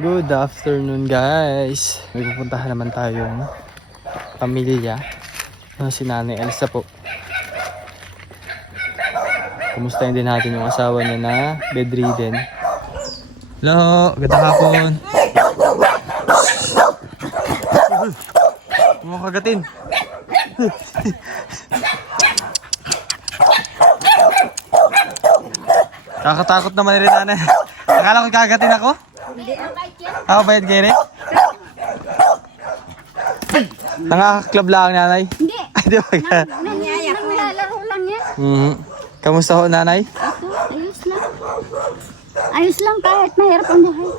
Good afternoon guys. May pupuntahan naman tayong pamilya. Si Nanay Elsa po. Kumustahin din natin yung asawa niya na bedridden. Hello, ganda hapon. Mga kagatin. Kakatakot naman rin Nanay. Akala ko kagatin ako? Hindi, Ako bayad kayo rin? Nangakaklab lang Nanay? Hindi. Ay, di ba ka? Naglalaro lang yan. Kamusta ho Nanay? Ito, ayos lang. Ayos lang kahit mahirap ang buhay.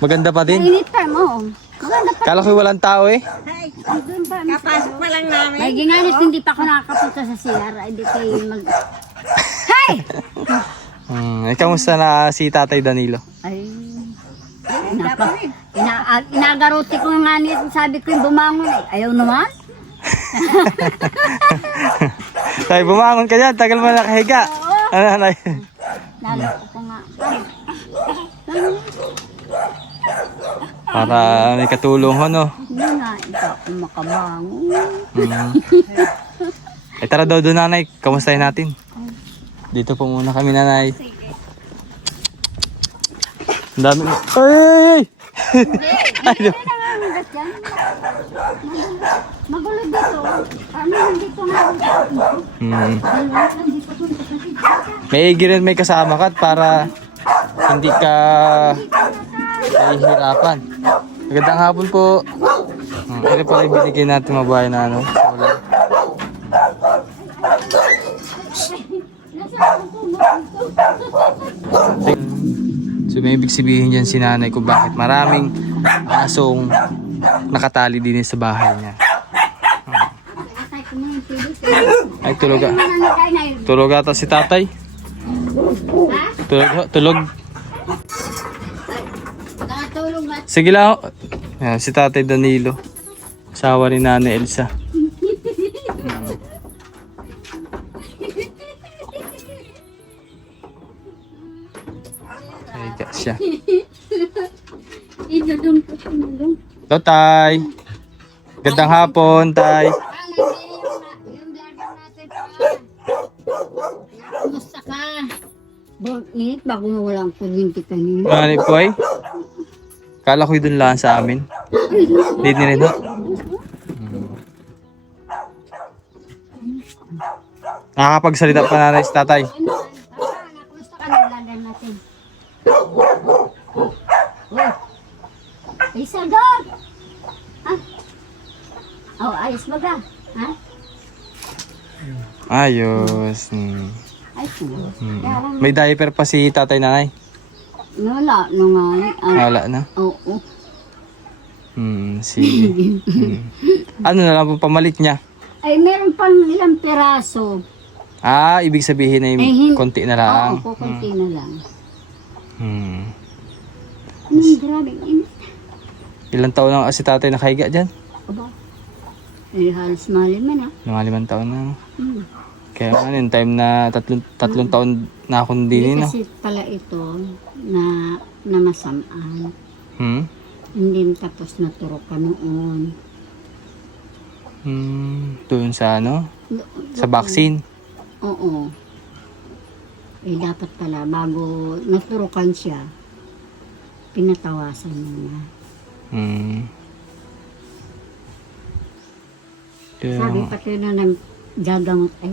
Maganda pa din? Mainit pa mo. Maganda pa. Kala ko walang tao eh. Doon pa. Kapasok pa lang namin. May ginganis, hindi pa ako nakakapunta sa CR. Ay, di kayo mag... Hay! Kamusta na si Tatay Danilo? Ay, napa. Inagaruti ko nga niya. Sabi ko yung bumangon. Ayaw naman. Tay, bumangon ka dyan. Tagal mo na nakahiga. Ano Nanay? Naloko ko nga. Para may katulong ho no? Hindi nga, hindi ako makabangon. Ay tara daw doon Nanay. Kamustahin natin? Dito po muna kami Nanay. Ang dami mo. Ay! Hindi nangangagat yan. Magulo dito. Kami nandito nga. May igi rin may kasama ka para hindi ka nahihirapan. Magandang hapon po. Ito pala yung binigyan natin mabuhay na ano. Wala. So may ibig sabihin dyan si Nanay kung bakit maraming asong nakatali din sa bahay niya. Ay tulog ah. Tulog ata si Tatay. Tulog. Nakatulog ba? Sige lang. Ayan, si Tatay Danilo. Asawa ni Nanay Elsa. Ay, siya. Idudong ko sinulong. Hello, Tay. Gandang hapon, Tay. Yung vlogger natin pa. Kumusta ka? Init bago mawalang kuryente kanina. Nanay po ay. Kala ko doon lang sa amin. Hindi rin ho. Nakakapagsalita pa Nanay si Tatay. Kumusta ka ng vlogger natin? Ay, sagot! Ha? Oh, ayos ba ka? Ha? Ayos. Ay, sagot. May diaper pa si Tatay Nanay. Wala, no nga. Wala na. Oo. Sige. Ano na lang po pamalit niya? Ay, meron pang ilang piraso. Ibig sabihin na yung konti na lang. Oo, kukunti na lang. Grabe, init. Ilang taon na si Tatay nakahiga dyan? Aba. Eh, halos maliman, ha? Mga 5 taon na. Hmm. Kaya ano yung time na tatlong taon na akong din no? Kasi pala ito na masamaan. Hindi tapos naturo ka noon. Doon sa ano? Sa vaccine? Oo. Eh, dapat pala, bago naturukan siya, pinatawasan mo na. Sabi pati na gagamot ay,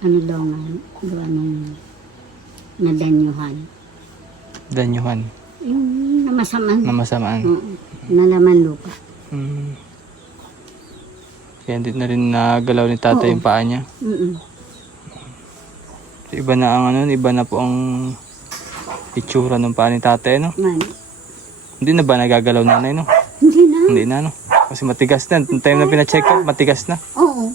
ano daw nga, gawa nung nadanyuhan. Danyuhan? Yung namasaman. Namasamaan? Oo. Nalaman lupa. Kaya hindi na rin nagalaw ni Tatay yung paa niya. Iba na ang ano, iba na po ang itsura ng paa ni Tatay, no? Man. Hindi na ba nagagalaw Nanay, no? Hindi na. Hindi na, no? Kasi matigas na. Yung time na pina-check up, matigas na. Oo.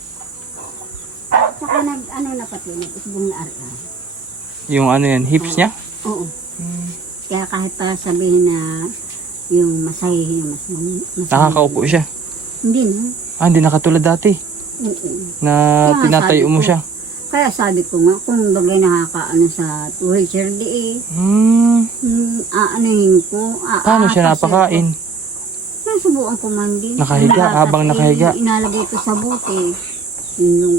Saka ano na pati, nag-isbong na ara. Yung ano yan, hips niya? Oo. Kaya kahit pa sabihin na yung masahihin, Nakakaupo siya. Hindi na. Hindi nakatulad dati. Oo. Na Kaya tinatayo sabi mo ko, siya. Kaya sabi ko nga, kung bagay nakakaano sa wheelchair, di aanuhin ko. Paano siya napakain? Nasubukan ko man din. Nakahiga, habang nakahiga. Inalagay ko sa bote. Yung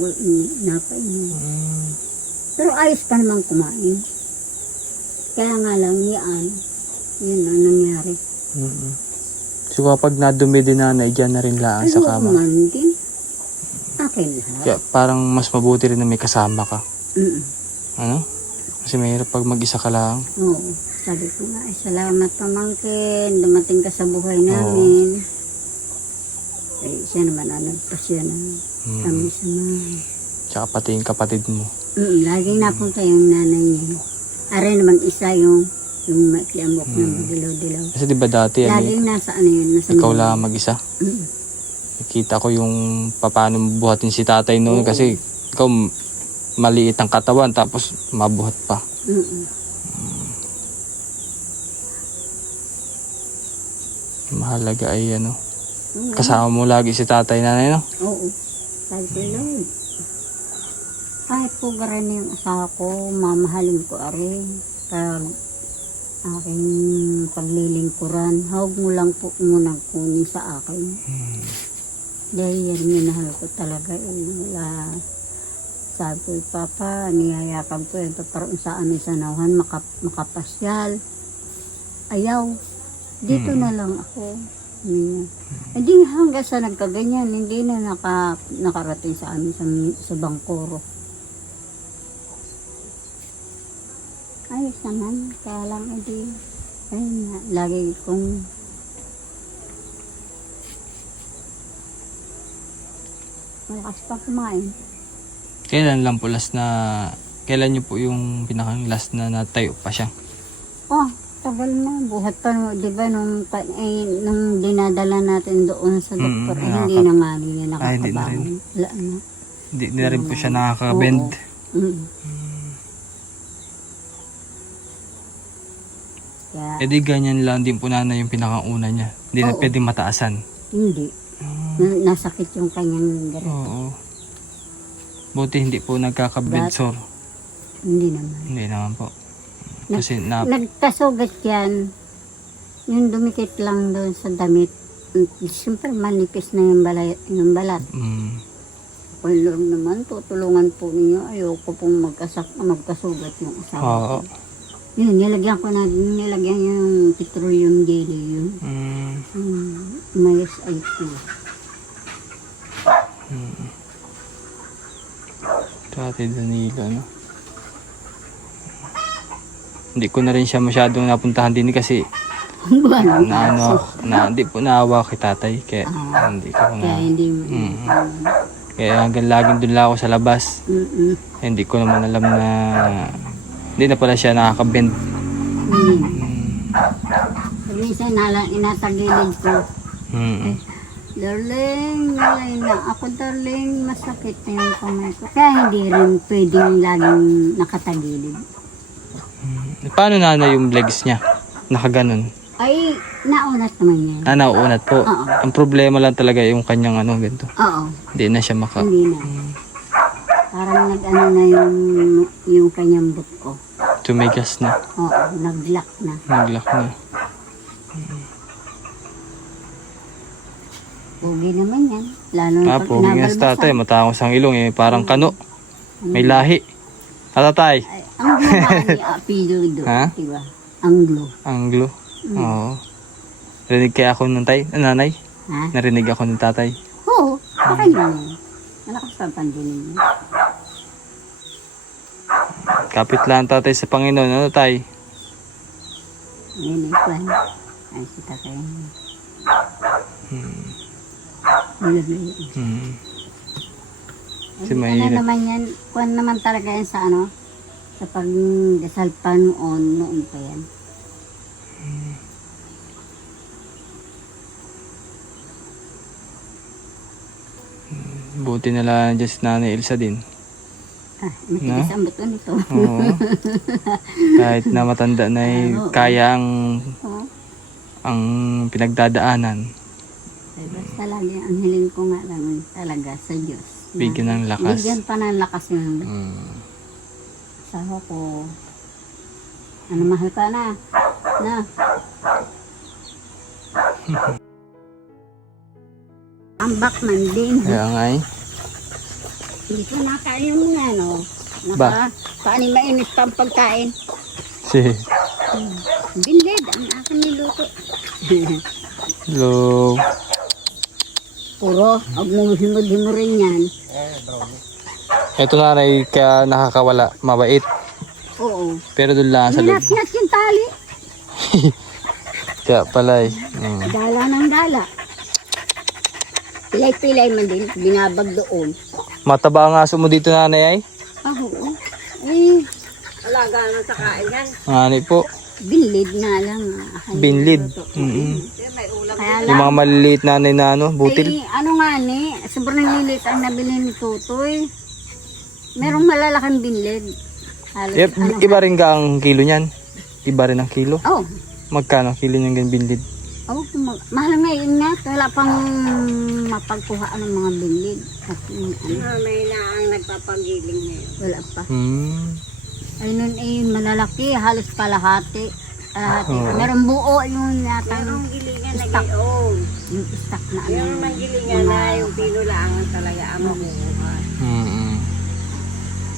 napainom. Pero ayos pa naman kumain. Kaya nga lang, yun ang nangyari. So kapag nadumi din nanay, dyan na rin lang sa kama. Man din. Akin lahat. Kaya parang mas mabuti rin na may kasama ka. Ano? Kasi mahirap pag mag-isa ka lang. Oo. Sabi ko nga, salamat pamangkin. Dumating ka sa buhay namin. Siya naman ang nagpasya na kami sa mga. Tsaka pati yung kapatid mo. Laging napunta yung nanay niya. Aray naman isa yung maikiamok ng dilaw-dilaw. Kasi diba dati, Laging nasa ano yun. Nasa ikaw lang mag-isa. Nakita ko yung paano buhatin si tatay noon kasi ikaw maliit ang katawan tapos mabuhat pa. Mahalaga ay ano. Kasama mo lagi si tatay nanay, no? Oo. Sabi ko, Lord, kahit po garan yung asawa ko, mamahalin ko rin. Kaya aking paglilingkuran, hawag mo lang po munang kunin sa akin. Dahil yan, minahal ko talaga. Wala. Sabi ko, Papa, niyayakap ko ito para sa amin sa nauhan, makapasyal. Ayaw. Dito na lang ako. Hindi hanggang sa nagkaganyan, hindi na nakarating sa amin sa Bangkoro. Ayos naman, kaya lang hindi. Ayun nga, lagi kong malakas pa kumain. Kailan lang po kailan niyo po yung pinakang last na natayo pa siya? Oh, tagal na. Buhat pa, di ba, nung dinadala natin doon sa doktor, hindi na nga niya nakakabangon. Wala na. Hindi na rin po siya nakaka-bend. Kaya, di ganyan lang din po nanay yung pinakauna niya. Hindi na pwedeng mataasan. hindi. Nasakit yung kanyang garito. Oo. Buti hindi po nagkaka-bed sore. Hindi naman. Hindi naman po. Kasi Nagkasugat yan. Yung dumikit lang doon sa damit. Siyempre manipis na yung balat. Kung Lord naman, tutulungan po ninyo. Ayoko pong magkasugat yung asawa ko. Yun, nilagyan yung petroleum jelly yun. Mayas IT. Dati Danilo, no? Hindi ko na rin siya masyadong napuntahan din kasi hindi po naawa kay tatay kaya hindi ko na. Kaya hindi Kaya hanggang laging doon lang ako sa labas. Hindi ko naman alam na hindi na pala siya nakaka-bend. Minsan inatagilid ko. Darling, ako darling, masakit na yung kamay ko. Kaya hindi rin pwedeng laging nakatagilid. Paano nanay yung legs niya? Nakaganon. Ay, naunat naman yan. Nauunat po. Oo. Ang problema lang talaga yung kanyang ganito. Oo. Hindi na siya Hindi na. Parang na yung kanyang butt ko. Tumigas na. Oo, nag-lock na. Nag-lock na. Pugi naman yan. Lalo na pag Pogi nga sa tatay. Matangos ang ilong parang kano. May lahi. Tatay. Ang gumawa ni Apido doon. Ha? Diba? Anglo. Anglo. Oo. Narinig kaya ako ng nanay? Ha? Narinig ako ng tatay. Oo. Baka yun. Malakas pa pandinin mo. Kapit lang tatay sa Panginoon. Ano tay? Yan ay ay si tatay. Kasi mahirap. Naman yan, kuwan naman talaga yan sa sa pagdasal pa noon pa yan. Buti na lang dyan si Nanay Elsa din. Matigas ang buto nito. Oo. Kahit na matanda na kaya ang pinagdadaanan. Basta lagi ang hiling ko nga lang talaga sa Diyos. Bigyan ng lakas. Bigyan pa ng lakas yung Mm. asawa ko. Ano, mahal ka na? Na. Ambak man din. Kaya nga eh. Hindi ko nakain mo yan, no? Ba? Paano mainit pa ang pagkain? Si Binled, ang akin niluto. Hello. Puro, huwag mo himod-himo rin yan. Ito nanay kaya nakakawala. Mabait. Oo. Pero doon lang sa loob. Hinat-hinat yung tali. Kaya pala eh. Mm. Dala ng dala. Pilay-pilay man din, binabag doon. Mataba ang aso mo dito nanay ay? Oo. Eh, alaga naman sa kain yan. Ani po. Binlid na lang. Binlid. Mm-mm. Kaya Yung lang. mga maliliit nanay na ano, butil. Ay, ano nga ni, sobrang lilit ang nabili ni Tutoy. Merong malalaking binlid. Halos, Yep, ano, iba rin ka ang kilo niyan. Iba rin ang kilo. Oh, Magkano kilo niyan ganyan binlid? oh, mahal ngayon nga. Wala pang mapagkuhaan ng mga binlid. At ano, May na ang nagpapagiling ngayon. wala pa. Ay nun eh, malalaki, halos kalahati. Kalahati. Oo. Merong buo yung yata Merong yung gilingan na stock. gayon. Yung stock na ano. Merong mang gilingan na yung pilo lang talaga ang makukuha.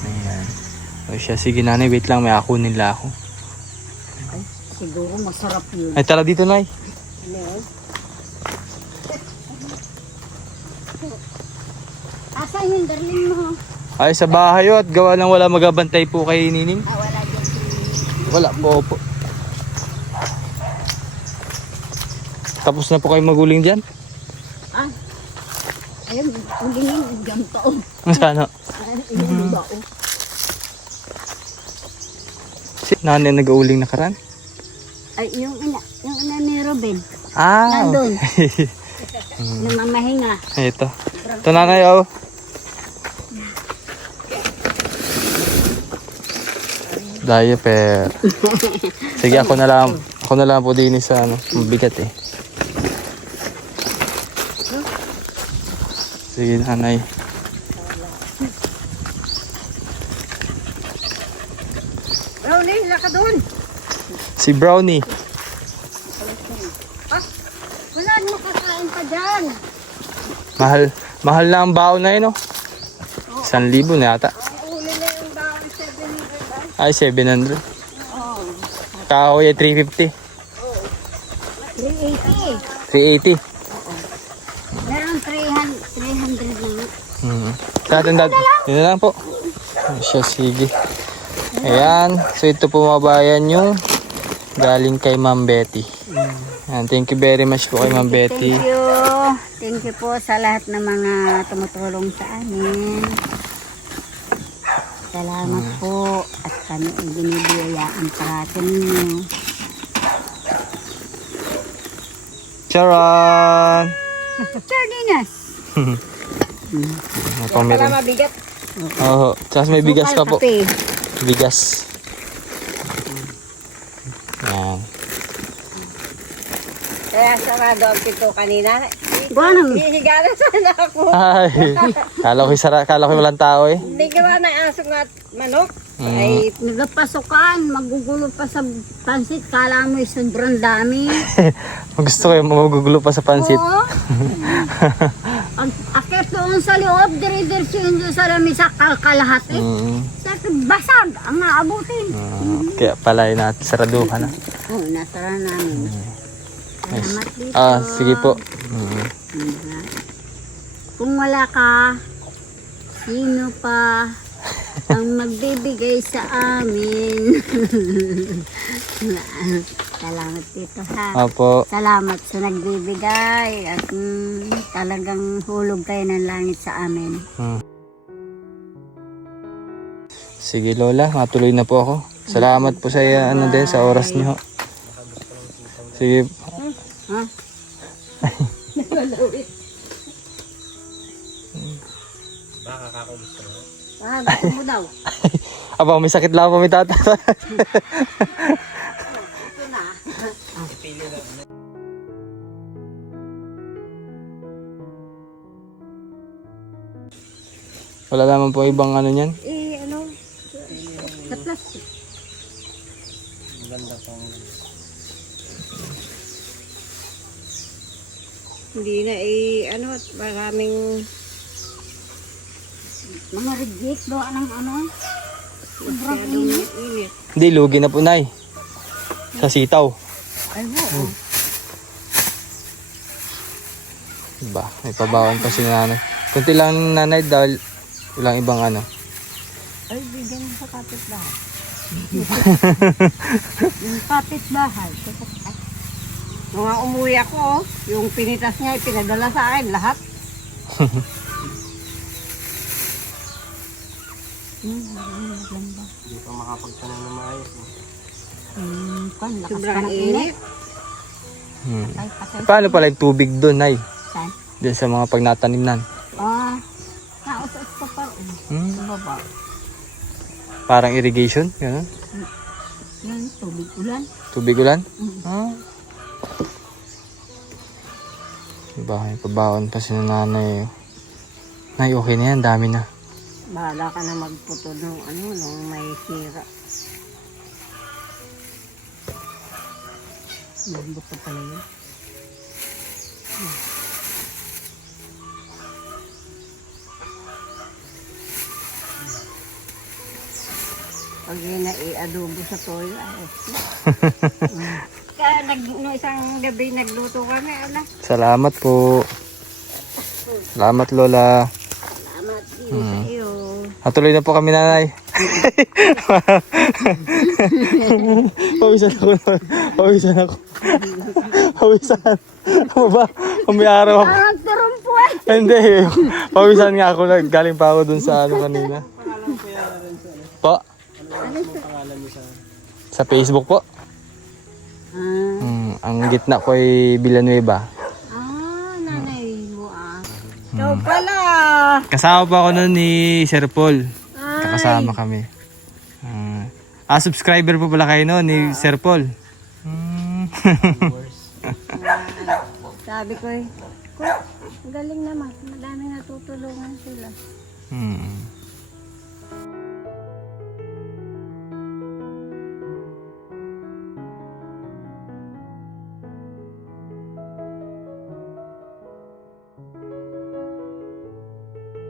Ayan. O siya, sige nanay, wait lang, may akunin nila ako. Ay, siguro masarap yun. Ay, tara dito nay. Ano yun? Asan yung darling mo? Ay, sa bahay yun, at gawa ng wala magabantay po kay Nining. Ah, wala dyan si... Wala po. Tapos na po kayo maguling dyan? Ah, ayun, hindi yung ganito. Sana. Yung bao. Si nanay nag-uuling na karan? Ay, yung ina ni Ruben. Ah. Nandun. Namamahinga. Ito. Ito nanay, oh. Diaper. Sige, ako na lang po din sa ano, mabigat eh. Sige nanay. Brownie, laka doon. Si Brownie. Wala mo kakain pa dyan. Mahal na ang baon na yun, oh. 1,000 na yata. Ang uli na yung bawang 700 Ay, 700. Oo. Kahoy ay 350. 380. 380. Meron 300 lang. Tatanda. Yun na lang po. Ay, siya, sige. Ayan. So, ito po mga bayan yung galing kay Ma'am Betty. Ayan, thank you very much po kay Ma'am Betty. Thank you. Thank you po sa lahat ng mga tumutulong sa amin. Salamat po. At kami ay binibiyayaan parati ninyo. Charan! Sardinas. May Pala pamirin. mabigat. Oo. Tapos may bigas pa po. Kape. Bigas. Ayan. Kaya sarado ang pito kanina. Buwanang. Hihiga na sana ako. Ay. Kala ko walang tao eh. Hindi ka ba ng aso at manok? Ay, nagpasukan. Magugulo pa sa pansit. Kala mo sobrang dami. Gusto ko yung magugulo pa sa pansit. Oo. Ang akit doon sa loob, dire-diretso yun doon sa lamisa, kalkalahati. Sakit, basag ang naabutin. Kaya pala yun natin saraduhan na. Oo, nasara namin. Salamat dito. Sige po. Kung wala ka, sino pa ang magbibigay sa amin? Salamat dito ha. Opo. Salamat sa nagbibigay at talagang hulog kayo ng langit sa amin. Sige Lola, matuloy na po ako. Salamat po sa ano din sa oras niyo. Sige. Ha? Ah, gusto mo daw. Aba, may sakit lang po may tata. Ito na. Wala naman po ibang ano niyan. Ano? Sa plastic. Hindi na ano, maraming Mga reject doon ng ano. Sobrang masyadong init. init. Hindi, lugi na po, Nay. Sa sitaw. Ay, oo. Diba? May pabawan pa si nanay. Kunti lang nanay dahil walang ibang ano. Ay, bigyan mo sa kapitbahay. Yung kapitbahay. Nung umuwi ako, yung pinitas niya, pinadala sa akin lahat. Hindi pa makapagtanim na maayos. Kan, lakas Sobrang pa ng init. Ay, patay. Paano pala yung tubig doon, Nay? Saan? Diyan sa mga pagnatanimnan. Nausas ko pa rin. Hmm. Sa baba. Parang irrigation, gano'n. Yan, tubig ulan. Tubig ulan. Mm. Ah. Diba, may pabawan pa si nanay. Nay, okay na yan, dami na. Bahala ka na magputo nung nung may sira. Lambot pa pala yun. Pag yun na i-adobo sa toyo, ayos na. Kaya no, isang gabi nagluto kami, Salamat po. Salamat, Lola. Salamat din sa iyo. Tuloy na po kami, nanay. Pawisan ako. Pawisan ako. Pawisan. Ano ba? May araw ako. Nagturumpo eh. Hindi. Pawisan nga ako. Galing pa ako dun sa ano kanina. Po? Sa Facebook po. Ang gitna ko ay Villanueva. Nanay mo Ikaw pala. Kasama pa ako nun ni Sir Paul. Kakasama kami. Subscriber po pala kayo nun ni Sir Paul. Sabi ko galing naman. Madaming natutulungan sila.